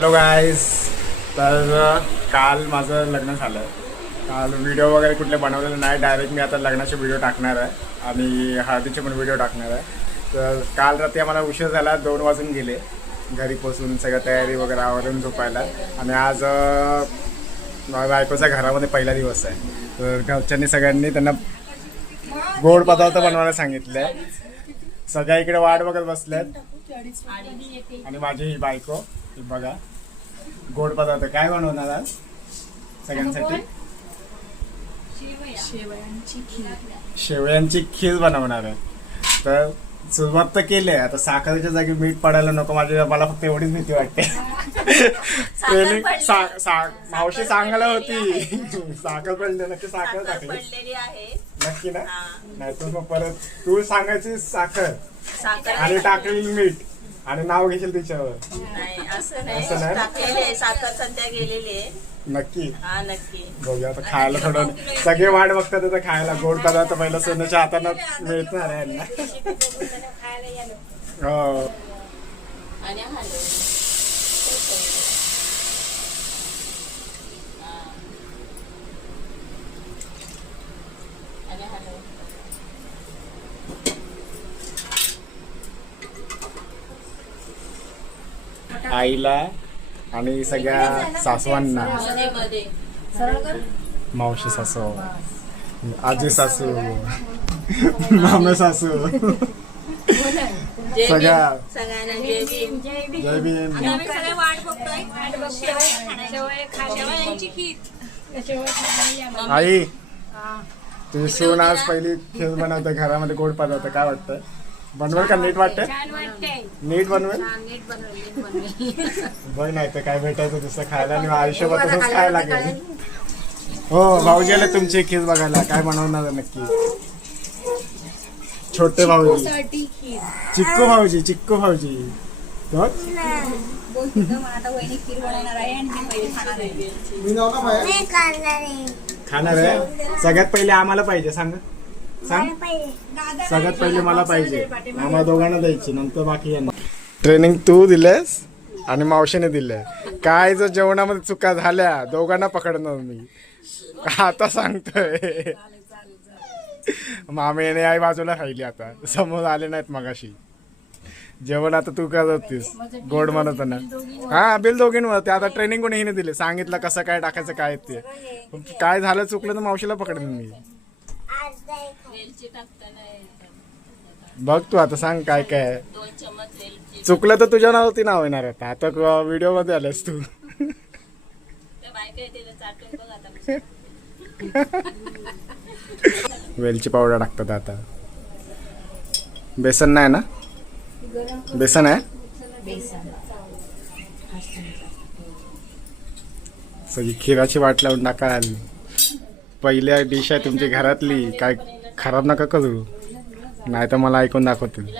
Hello guys. तर काल माझं लग्न झालं. काल व्हिडिओ वगैरे कुठले बनवलेले नाही. डायरेक्ट मी आता लग्नाचे व्हिडिओ टाकणार आहे आणि हळदीचे पण व्हिडिओ टाकणार आहे. तर काल रात्री आम्हाला उशीर झाला, 2 वाजून गेले घरी पोचून सगळं तयारी वगैरे आवरून झोपायला. आणि आज माझ्या बायकोचा घरामध्ये पहिला दिवस आहे. तर घरच्यांनी सगळ्यांनी त्यांना गोड पदार्थ बनवायला सांगितले. सगळ्या इकडे वाट बघत बसल्यात. आणि माझी ही बायको बघा गोड पदार्थ काय बनवणार आज सगळ्यांसाठी. शेवयांची खीर बनवणार आहे. तर सुरुवात तर केली आहे. आता साखरेच्या जागी मीठ पडायला नको. मला फक्त एवढीच भीती वाटते. ट्रेनिंग मावशी सांगायला होती साखर पडली, नक्की साखर टाकली नक्की ना. नाही तर मग परत तू सांगायची साखर आणि टाकलेली मीठ आणि नाव घेशील तिच्यावर. असं नाही, साखर सध्या गेलेली आहे. नक्की नक्की बघूया. आता खायला थोडं सगळे वाट बघतात. आता खायला गोड पदार्थ पहिला सोन्याच्या हातानं मिळणार आहे यांना. हो. आणि आईला आणि सगळ्या सासवांना, मावशी सासू, आजी सासू, मामा सासू, सगळ्या जय भीम. आई तुझी सून आज पहिली खीर बनवते घरामध्ये गोड पदार्थ. काय वाटतं, बनवेल का? नीट वाटतं? नीट बनवेल. बघ नाही तर काय भेटायचं दुसरं खायला आणि आयुष्यभर तसंच खायला लागेल. हो भाऊजी आले तुमची खीर बघायला. काय बनवणार नक्की? छोटे भाऊजी, चिक्कू भाऊजी, चिक्कू भाऊजी खाणार आहे. सगळ्यात पहिले आम्हाला पाहिजे. सांग सांग. सगळ्यात पहिले मला पाहिजे. आम्हाला दोघांना द्यायची, नंतर बाकी यांना. ट्रेनिंग तू दिलेस आणि मावशीने दिलंय. काय जर जेवणामध्ये चुका झाल्या दोघांना पकडणार मी आता सांगतोय. मामेने आई बाजूला खायली, आता समोर आले नाहीत मगाशी. जेवण आता तू करतीस गोड म्हणत ना. हा बिल दोघींवर. ते आता ट्रेनिंग कोणी हिने दिले, सांगितलं कसं काय टाकायचं काय ते. काय झालं चुकलं तर मावशीला पकडन मी. बघ तू आता सांग काय काय चुकलं तर तुझ्या नावावरती नाव येणार आता. आता व्हिडिओ मध्ये आलेस तू. वेलची पावडर टाकतात आता. बेसन नाही ना? बेसन आहे. सगळी खीराची वाट लावून टाकाल. पहिल्या डिश आहे तुमची घरातली. काय खराब नका करू, नाही तर मला ऐकून दाखवतील.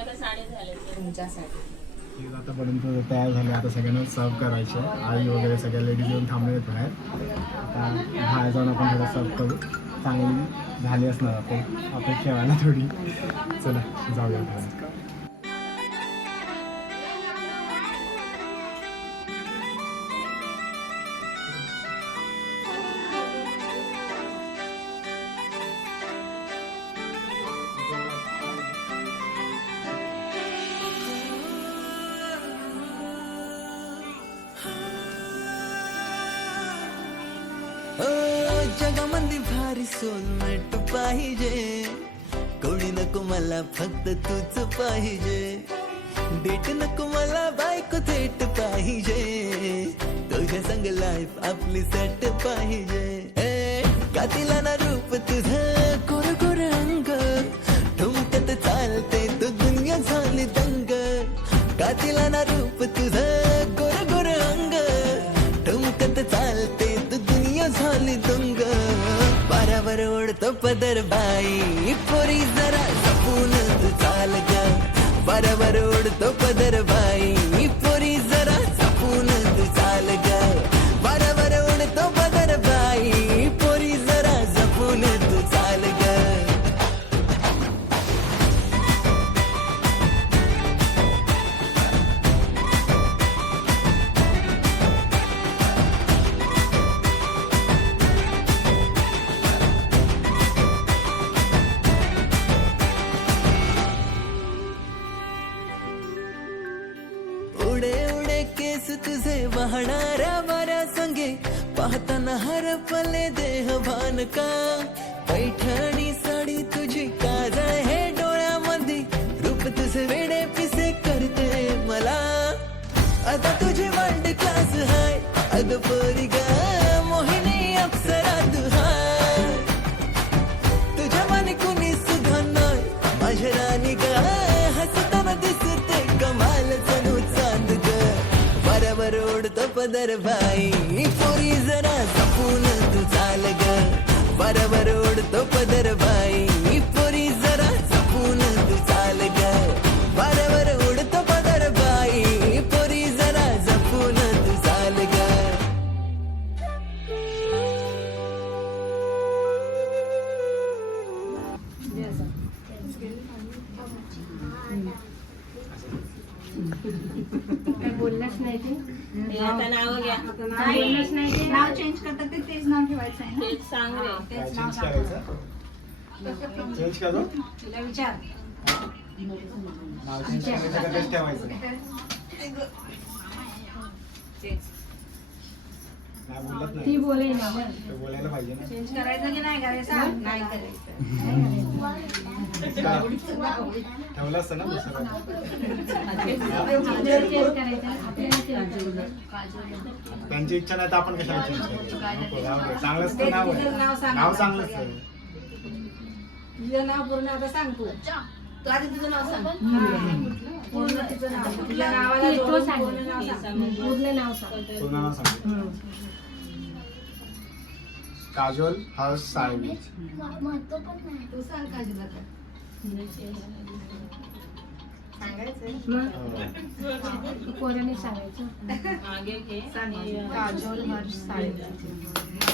आता पर्यंत तयार झाले. आता सगळ्यांना सर्व करायचे. आई वगैरे सगळ्या लेडीज येऊन थांबले बाहेर. आता बाहेर जाऊन आपण थोडं सर्व करू. चांगली झाली असणार आपण अपेक्षा व्हायला थोडी. चला जाऊया. जगामध्ये भारी सोलमेट पाहिजे. कोणी नको मला, फक्त तूच पाहिजे. डेट नको मला, बायको थेट पाहिजे. तुझ्या संग लाईफ आपली सेट पाहिजे. कातीला ना रूप तुझं कोर कोर अंग. ठुमकत चालते तू दुनिया झाली दंग. कातीला ना रूप तुझं कोर कोर अंग. ठुमकत चालते तू दुनिया झाली दंग. बारावर ओढतो पदर बाई, पोरी जरा जपून तू चाल ग. बारावर ओढतो पदर बाई, पोरी जरा जपून तू चाल ग. बारावर ओढतो पदर बाई, पोरी जरा जपून तू चाल ग. केस तुझे वाहणाऱ्या वाऱ्या संगे पाहताना हरपले देह भान का पैठणी साडी तुझी काजळ हे डोळ्यामध्ये रूप तुझे वेडे पिसे करते मला आता तुझी वर्ल्ड क्लास हाय अग पोरी ग मोहिनी अप्सरा तू हाय तुझ्या मनी कुणी सुद्धा नाही माझ्या राणी ग हसताना दिसते कमाल जणू चांद ग बरोबर ओढतो पदर बाई पोरी जरा जपून तू चाल ग बरोबर ओढतो पदर बाई पोरी जरा जपून तू चाल ग बरोबर ओढतो पदर बाई पोरी जरा जपून तू चाल ग काय बोललाच नाही ते ते आता नाव घ्या. बोललाच नाही ते नाव चेंज करतात ते तेच नाव ठेवायचं आहे ना. तेच सांग रे. तेच नाव चेंज सांग. करायचं चेंज करू तिला विचार नाव चेंज करायचं का तेच ठेवायचं नाही बोलत ती नाही बोलेल ना बरं. ते बोलायला पाहिजे ना चेंज करायचं की नाही करायचं नाही करायचं. ठेवलं असतं ना दुसरं आपल्याला चेंज करायचं आपल्याला चेंज करायचं. त्यांची इच्छा नाही तर आपण कशाला चेंज करायचं नको, जाऊ दे. चांगलंच तर नाव तुझं नाव आहे सांग. नाव चांगलंच आहे तुझं नाव पूर्ण आता सांग तू तू आधी तुझं नाव सांग. पूर्ण तिचं नाव तुझ्या नावाला ती तो जोडून सांग. पूर्ण नाव सांग पूर्ण नाव सांग. पूर्ण नाव सांग काजोल हर्ष साळवी तू सांग काजूला आता. सांगायचं मग पोराने सांगायचं. मागे घे. काजोल हर्ष साळवे.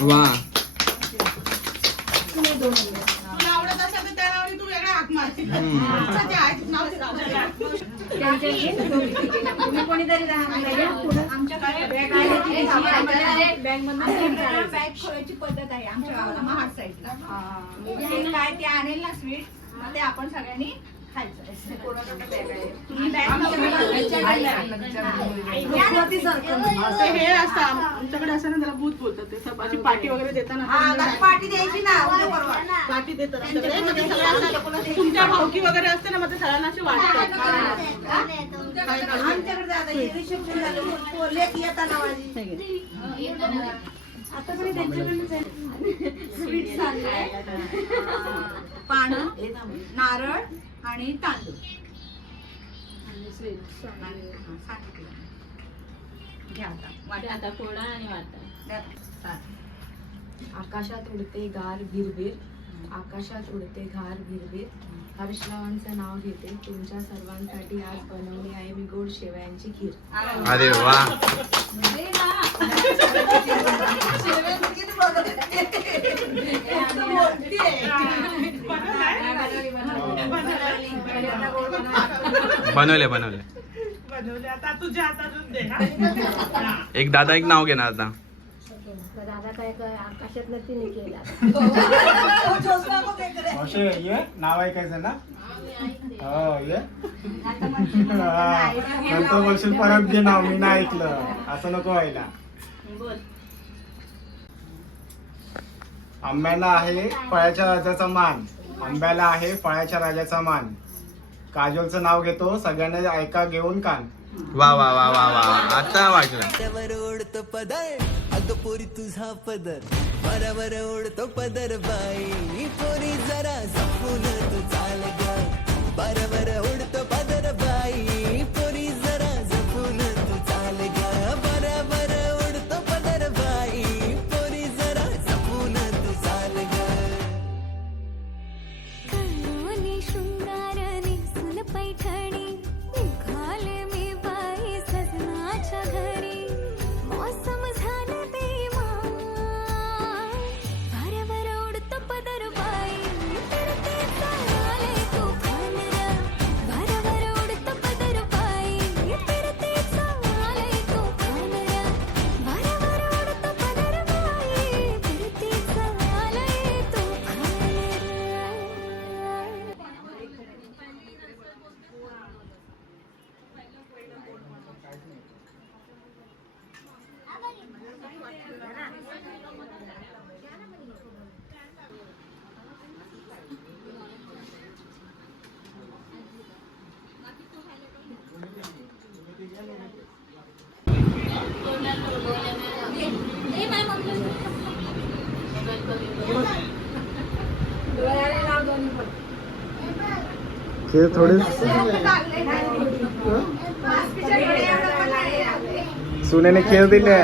वा तुम्ही दोन नंबर. तुला आवडत असेल तर त्या नावाने तू वेगळा हाक मार. ते आहे नाव ते नाव. त्यांच्या घे, दोघी तिघी. तुम्ही कोणीतरी आमच्याकडे बॅग आहे बॅग खोलायची पद्धत आहे आमच्या गावाला महाड साईडला ते काय ते आणेल ना स्वीट मग ते आपण सगळ्यांनी खायचं तुम्ही ते हे असतं आमच्याकडे असं ना त्याला भूत बोलतात ते सबाची पाठी वगैरे देताना पार्टी द्यायची ना उद्या परवा पाठी देतात आमच्याकडे. मग ते सगळ्यांना तुमच्या भावकी वगैरे असते ना मग ते सगळ्यांना अशी वाटतात. आमच्याकडे जाता रिसेप्शन झालं लेख येताना माझी आता तरी त्यांच्याकडे स्वीट चाललंय पानं नारळ आणि तांदूळ सांगितलं घ्या आता वाटा आता फोडा आणि वाटा. आकाशात उडते गार भिरभिर आकाशात उडते गार भिरभिर हर्षरावांचं नाव घेते तुमच्या सर्वांसाठी आज बनवली आहे मी गोड शेवयांची खीर. अरे वा बनवले बनवले आता तुझ्या हातातून दे हा. एक दादा एक नाव घेणार आता दादा काय काय आकाशातलं तिने केलं. मावशी ये नाव ऐकायचं ना हो ये नंतर बोलशील परत घे नाव मी नाही ऐकलं असं नको व्हायला. बोल. आंब्याला आहे फळाच्या राजाचा मान आंब्याला आहे फळाच्या राजाचा मान काजोलचं नाव घेतो सगळ्यांना ऐका घेऊन कान. वा वा वा वा वा आता वाटलं बरोबर ओढतो पदर अग पोरी तुझा पदर बरोबर ओढतो पदर बाई पोरी जरा जपून तू चाल ग बरोबर ओढतो पदर बाई पोरी जरा जपून तू चाल ग बरोबर ओढतो पदर बाई पोरी जरा जपून तू चाल ग कळोनी शृंगारनी सुन पैठणी निघाले मी बाई सजनाच्या घरी मौसम झालं बेमान वाऱ्यावर उडतो पदर बाई तरते चाले तुफान र खीर थोडी सुनेने खीर दिले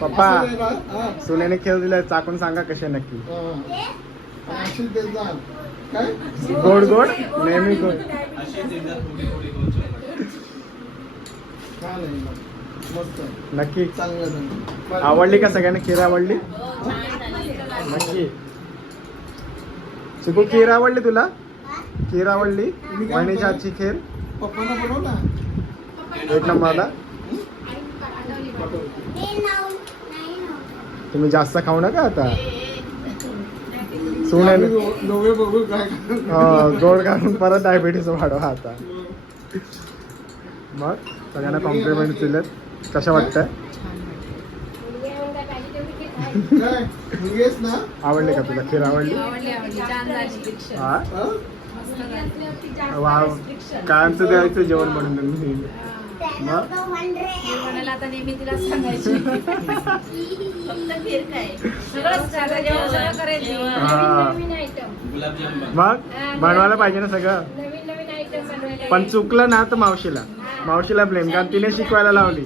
पप्पा, सुनेने खीर दिले, चाकून सांगा कसे नक्की. गोड गोड नेहमी गोड. नक्की आवडली का सगळ्यांना खीर आवडली? नक्की. शिकू खीर आवडली तुला? खीर आवडली? वहिनीच्या हातची खीर एक नंबरला. तुम्ही जास्त खाऊ नका आता. सुनेने गोड घालून परत डायबिटीस वाढवा आता. मग सगळ्यांना कॉम्प्लिमेंट दिलेत. कसं वाटतंय? आवडली का तुला खीर? आवडली. हा वा, कायमचं द्यायचं जेवण म्हणून तुम्ही. मग आता नेहमी तिला सांगायची फक्त खीर काय सगळं करायची. हा. मग बनवायला पाहिजे ना सगळं. नवीन नवीन आयटम बनवायला. पण चुकलं ना तर मावशीला ब्लेम, कारण तिने शिकवायला लावली.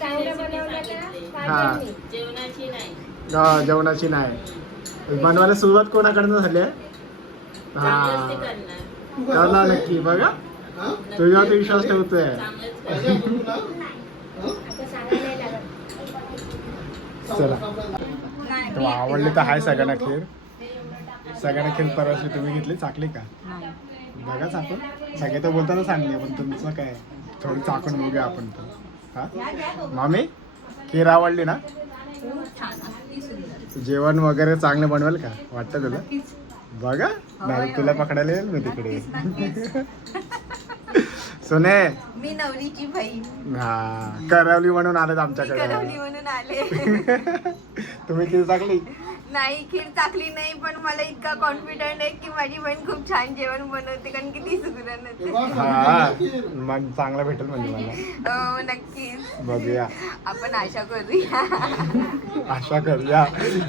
चांगलं बनवलं का? हा जेवणाची नाही. हा, जेवणाची नाही. बनवायला सुरुवात कोणाकडनं झाली आहे? हा करणार नक्की. बघा तुझ्यावर विश्वास ठेवतोय. चला तो आवडली तर हाय सगळ्यांना खीर. सगळ्यांना खीर परवाशी तुम्ही घेतली, चाकली का? बघा चाकून. सगळे तर बोलताना सांगले, पण तुमचं काय थोडी चाकून बघूया आपण पण. हा मामी खीर आवडली ना? जेवण वगैरे चांगलं बनवेल का वाटतं तुला? बघा नाही तुला पकडायला येईल मी तिकडे. सोने मी नवरीची बहीण. हा करवली म्हणून आलेत आमच्याकडे. करवली म्हणून आले. तुम्ही खीर चाकली? नाही खीर टाकली नाही, पण मला इतका कॉन्फिडंट आहे की माझी बहीण खूप छान जेवण बनवते, कारण की ती सुगरण होते. हा मग चांगलं भेटेल म्हणजे मला. हो नक्कीच. बघूया, आपण आशा करूया. आशा करूया.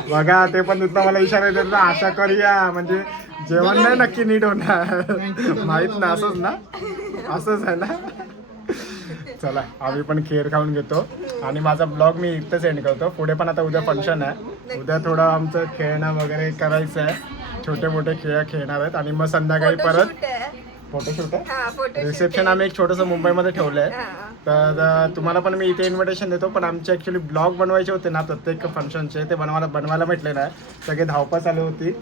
बघा ते पण नुसतं मला इशारा देतात ना, आशा करूया म्हणजे जेवण नाही नक्की नीट होणार. माहित ना, असंच ना, असंच आहे ना. चला आम्ही पण खीर खाऊन घेतो आणि माझा ब्लॉग मी इथंच एंड करतो. पुढे पण आता उद्या फंक्शन आहे. उद्या थोडं आमचं खेळणं वगैरे करायचं आहे. छोटे मोठे खेळ खेळणार आहेत आणि मग संध्याकाळी परत फोटोशूट आहे. रिसेप्शन आम्ही एक छोटंसं मुंबईमध्ये ठेवलं आहे. तर तुम्हाला पण मी इथे इन्व्हिटेशन देतो. पण आमचे ॲक्च्युली ब्लॉग बनवायचे होते ना प्रत्येक फंक्शनचे, ते बनवायला भेटले नाही. सगळे धावपळ चालू होती.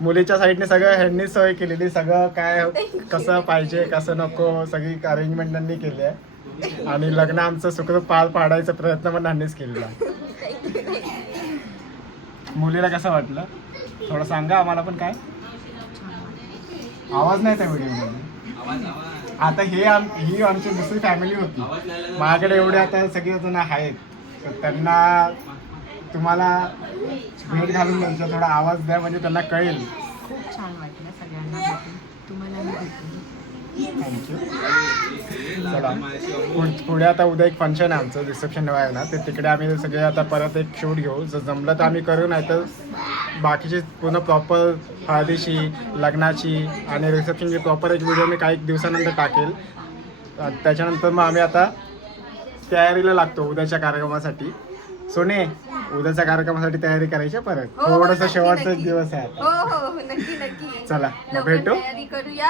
मुलीच्या साईडने सगळं ह्यांनी सोय केलेली. सगळं काय कसं पाहिजे कसं नको सगळी अरेंजमेंट त्यांनी केली आहे. आणि लग्न आमचं सुखरूप पार पाडायचा प्रयत्न पण त्यांनीच केलेला. मुलीला कसं वाटलं थोडं सांगा आम्हाला पण. काय आवाज नाही त्या व्हिडिओमध्ये. आता ही आमची दुसरी फॅमिली होती. माझ्याकडे एवढे आता सगळे जण आहेत, तर त्यांना तुम्हाला भेट घालून त्यांचा थोडा आवाज द्या म्हणजे त्यांना कळेल. खूप छान वाटलं सगळ्यांना भेटून. तुम्हाला थँक्यू. चला पुढे आता उद्या एक फंक्शन आहे आमचं, रिसेप्शन आहे ना, ते तिकडे आम्ही सगळे आता परत एक शूट घेऊ. जर जमलं तर आम्ही करू, नाही तर बाकीची पूर्ण प्रॉपर हळदीची लग्नाची आणि रिसेप्शनची प्रॉपर एक व्हिडिओ मी काही दिवसानंतर टाकेल. त्याच्यानंतर मग आम्ही आता तयारीला लागतो उद्याच्या कार्यक्रमासाठी. सोने उद्याच्या कार्यक्रमासाठी तयारी करायची परत. थोडंसं शेवटचा दिवस आहे हो हो नक्की नक्की. चला लवकर भेटू. तयारी करूया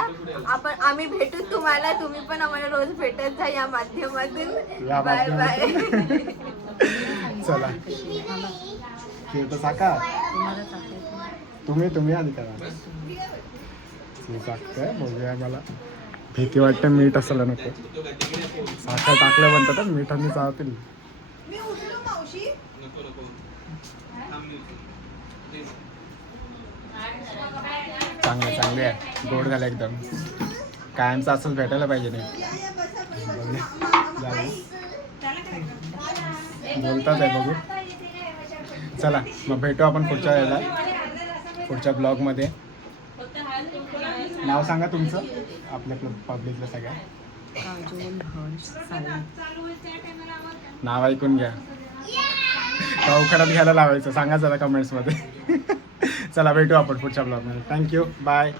आपण. आम्ही भेटू तुम्हाला, तुम्ही पण आम्हाला रोज भेटत जा या माध्यमातून. या बाय बाय. चला खीर तर साका. तुम्ही आधी करा. साखर बघूया. मला भीती वाटते मीठ असायला नको. साखर टाकलं म्हणतात मिठांनी चालतील. चांगले आहे. गोड झालं एकदम. कायमचं असंच भेटायला पाहिजे नाही. बोलतात आहे बघू. चला मग भेटू आपण पुढच्या वेळेला, पुढच्या ब्लॉगमध्ये. नाव सांगा तुमचं आपल्या पब्लिकला सगळ्या. काजोल हर्ष सावंत. नाव ऐकून घ्या. का उखाण्यात घ्यायला लावायचं सांगा जरा कमेंट्समध्ये. चला भेटू आपण पुढच्या ब्लॉगमध्ये. Thank you bye.